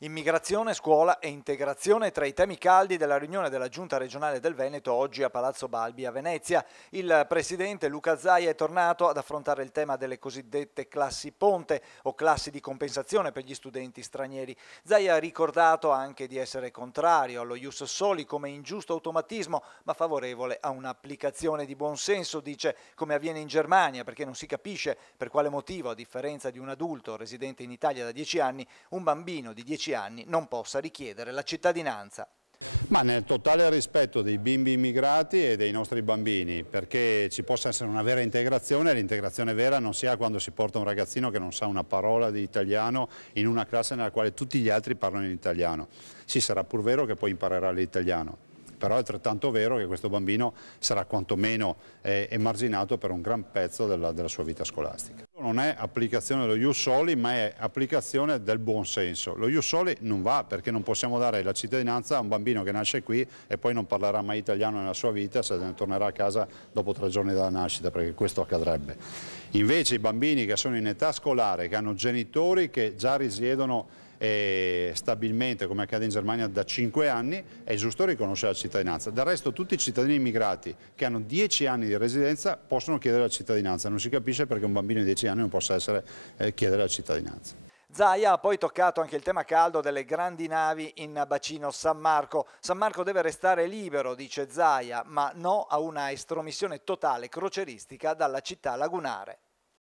Immigrazione, scuola e integrazione tra i temi caldi della riunione della Giunta regionale del Veneto oggi a Palazzo Balbi a Venezia. Il presidente Luca Zaia è tornato ad affrontare il tema delle cosiddette classi ponte o classi di compensazione per gli studenti stranieri. Zaia ha ricordato anche di essere contrario allo ius soli come ingiusto automatismo, ma favorevole a un'applicazione di buonsenso, dice, come avviene in Germania, perché non si capisce per quale motivo, a differenza di un adulto residente in Italia da 10 anni, un bambino di 10 anni non possa richiedere la cittadinanza. Ma nel totale rispetto dei bimbi immigrati e dei nostri bambini, perché ci possa essere una vera integrazione, l'integrazione vera non si ha quando si porta un ragazzino che non sa una parola di italiano in una classe nella quale tutti gli altri parlano in italiano. Sì, sarà pur vero che poi imparerà l'italiano, però è altrettanto vero che questo bambino sarà quantomeno emarginato per un gran pezzo della sua vita scolastica. Non è applicazione dello ius soli, ma è applicazione del buon senso. Lo ius soli non va perché non possiamo dare la cittadinanza a un bambino che nasce qui e poi non parlerà mai italiano nella sua vita se ne tornerà a casa dopo 3 giorni dalla nascita, perché questo accadrebbe. Invece i bambini che sono in età scolare, che hanno genitori che già risiedono stabilmente, come accade in Germania, da 5 anni, è giusto riconoscere la cittadinanza. Del resto tutti i cittadini immigrati che hanno 10 anni di residenza possono chiedere la cittadinanza, non si capisce perché un bambino di 10 anni non possa chiedere la cittadinanza. Zaia ha poi toccato anche il tema caldo delle grandi navi in bacino San Marco. San Marco deve restare libero, dice Zaia, ma no a una estromissione totale croceristica dalla città lagunare.